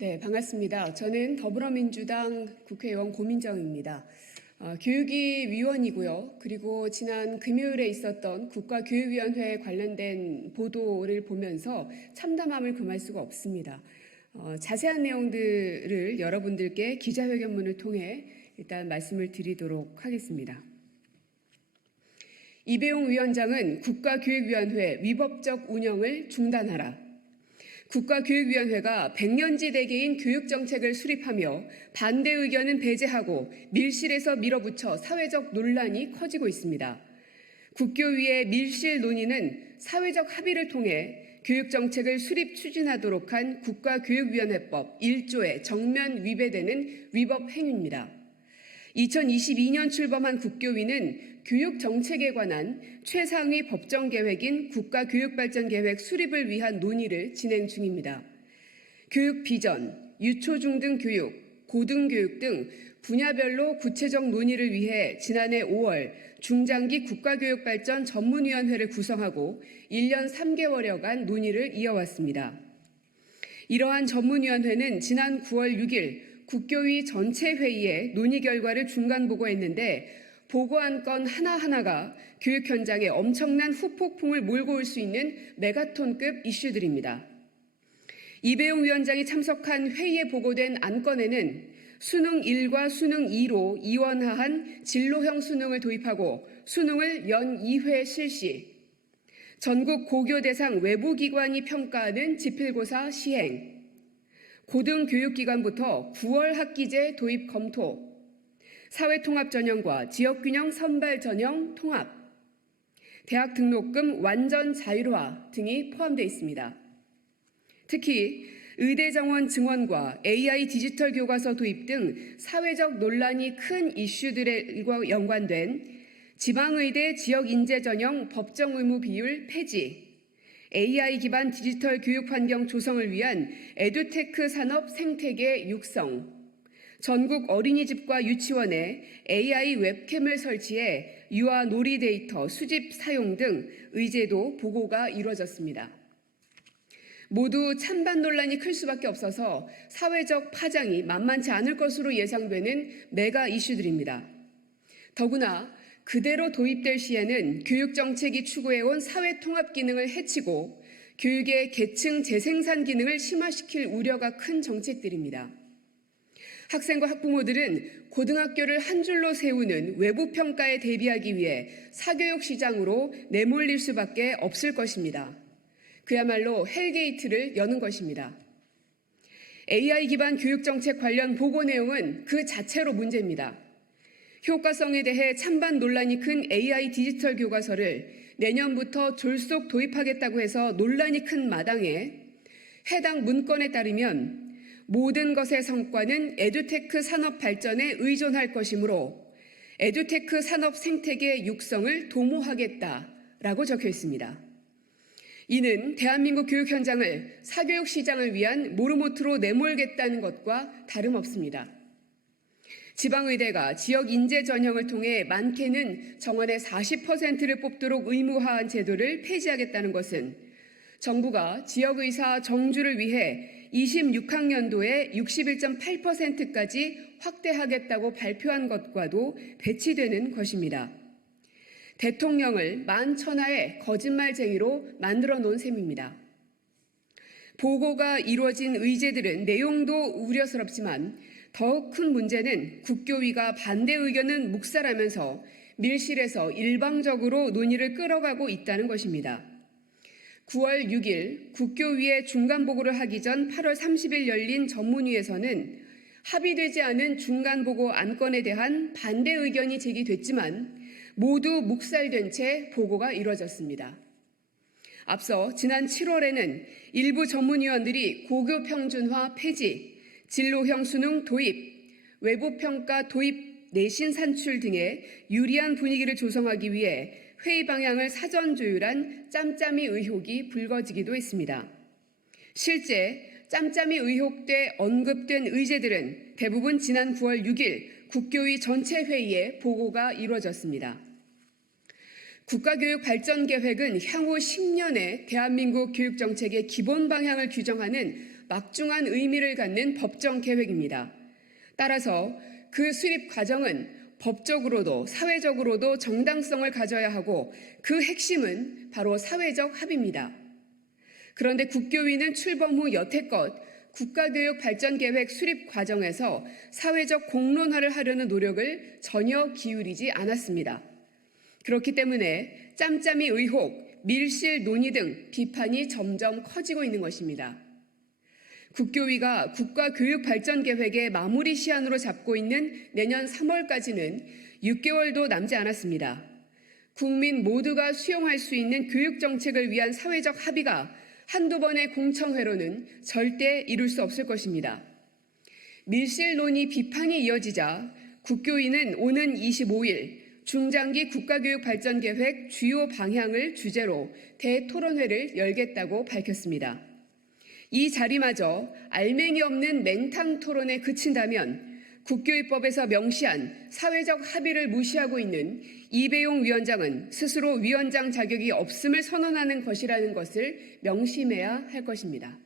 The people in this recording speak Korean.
네, 반갑습니다. 저는 더불어민주당 국회의원 고민정입니다. 교육위 위원이고요. 그리고 지난 금요일에 있었던 국가교육위원회 관련된 보도를 보면서 참담함을 금할 수가 없습니다. 자세한 내용들을 여러분들께 기자회견문을 통해 일단 말씀을 드리도록 하겠습니다. 이배용 위원장은 국가교육위원회 위법적 운영을 중단하라. 국가교육위원회가 백년지대계인 교육정책을 수립하며 반대 의견은 배제하고 밀실에서 밀어붙여 사회적 논란이 커지고 있습니다. 국교위의 밀실 논의는 사회적 합의를 통해 교육정책을 수립 추진하도록 한 국가교육위원회법 1조에 정면 위배되는 위법 행위입니다. 2022년 출범한 국교위는 교육정책에 관한 최상위 법정계획인 국가교육발전계획 수립을 위한 논의를 진행 중입니다. 교육 비전, 유초중등 교육, 고등교육 등 분야별로 구체적 논의를 위해 지난해 5월 중장기 국가교육발전 전문위원회를 구성하고 1년 3개월여간 논의를 이어왔습니다. 이러한 전문위원회는 지난 9월 6일 국교위 전체 회의에 논의 결과를 중간 보고했는데 보고한 건 하나하나가 교육 현장에 엄청난 후폭풍을 몰고 올 수 있는 메가톤급 이슈들입니다. 이배용 위원장이 참석한 회의에 보고된 안건에는 수능 1과 수능 2로 이원화한 진로형 수능을 도입하고 수능을 연 2회 실시, 전국 고교 대상 외부기관이 평가하는 지필고사 시행, 고등교육기관부터 9월 학기제 도입 검토, 사회통합 전형과 지역균형 선발 전형 통합, 대학 등록금 완전 자율화 등이 포함되어 있습니다. 특히 의대 정원 증원과 AI 디지털 교과서 도입 등 사회적 논란이 큰 이슈들과 연관된 지방의대 지역인재 전형 법정 의무 비율 폐지, AI 기반 디지털 교육 환경 조성을 위한 에듀테크 산업 생태계 육성, 전국 어린이집과 유치원에 AI 웹캠을 설치해 유아 놀이 데이터 수집 사용 등 의제도 보고가 이루어졌습니다. 모두 찬반 논란이 클 수밖에 없어서 사회적 파장이 만만치 않을 것으로 예상되는 메가 이슈들입니다. 더구나 그대로 도입될 시에는 교육정책이 추구해온 사회통합 기능을 해치고 교육의 계층 재생산 기능을 심화시킬 우려가 큰 정책들입니다. 학생과 학부모들은 고등학교를 한 줄로 세우는 외부 평가에 대비하기 위해 사교육 시장으로 내몰릴 수밖에 없을 것입니다. 그야말로 헬게이트를 여는 것입니다. AI 기반 교육정책 관련 보고 내용은 그 자체로 문제입니다. 효과성에 대해 찬반 논란이 큰 AI 디지털 교과서를 내년부터 졸속 도입하겠다고 해서 논란이 큰 마당에 해당 문건에 따르면 모든 것의 성과는 에듀테크 산업 발전에 의존할 것이므로 에듀테크 산업 생태계 육성을 도모하겠다라고 적혀 있습니다. 이는 대한민국 교육 현장을 사교육 시장을 위한 모르모트로 내몰겠다는 것과 다름없습니다. 지방의대가 지역 인재 전형을 통해 많게는 정원의 40%를 뽑도록 의무화한 제도를 폐지하겠다는 것은 정부가 지역의사 정주를 위해 26학년도에 61.8%까지 확대하겠다고 발표한 것과도 배치되는 것입니다. 대통령을 만천하의 거짓말쟁이로 만들어 놓은 셈입니다. 보고가 이루어진 의제들은 내용도 우려스럽지만 더욱 큰 문제는 국교위가 반대 의견은 묵살하면서 밀실에서 일방적으로 논의를 끌어가고 있다는 것입니다. 9월 6일 국교위의 중간보고를 하기 전 8월 30일 열린 전문위에서는 합의되지 않은 중간보고 안건에 대한 반대 의견이 제기됐지만 모두 묵살된 채 보고가 이루어졌습니다. 앞서 지난 7월에는 일부 전문위원들이 고교 평준화 폐지, 진로형 수능 도입, 외부평가 도입, 내신 산출 등의 유리한 분위기를 조성하기 위해 회의 방향을 사전 조율한 짬짬이 의혹이 불거지기도 했습니다. 실제 짬짬이 의혹돼 언급된 의제들은 대부분 지난 9월 6일 국교위 전체 회의에 보고가 이루어졌습니다. 국가교육발전계획은 향후 10년의 대한민국 교육정책의 기본 방향을 규정하는 막중한 의미를 갖는 법정 계획입니다. 따라서 그 수립 과정은 법적으로도 사회적으로도 정당성을 가져야 하고 그 핵심은 바로 사회적 합의입니다. 그런데 국교위는 출범 후 여태껏 국가교육발전계획 수립 과정에서 사회적 공론화를 하려는 노력을 전혀 기울이지 않았습니다. 그렇기 때문에 짬짬이 의혹, 밀실 논의 등 비판이 점점 커지고 있는 것입니다. 국교위가 국가교육발전계획의 마무리 시한으로 잡고 있는 내년 3월까지는 6개월도 남지 않았습니다. 국민 모두가 수용할 수 있는 교육정책을 위한 사회적 합의가 한두 번의 공청회로는 절대 이룰 수 없을 것입니다. 밀실 논의 비판이 이어지자 국교위는 오는 25일 중장기 국가교육발전계획 주요 방향을 주제로 대토론회를 열겠다고 밝혔습니다. 이 자리마저 알맹이 없는 맹탕 토론에 그친다면 국교위법에서 명시한 사회적 합의를 무시하고 있는 이배용 위원장은 스스로 위원장 자격이 없음을 선언하는 것이라는 것을 명심해야 할 것입니다.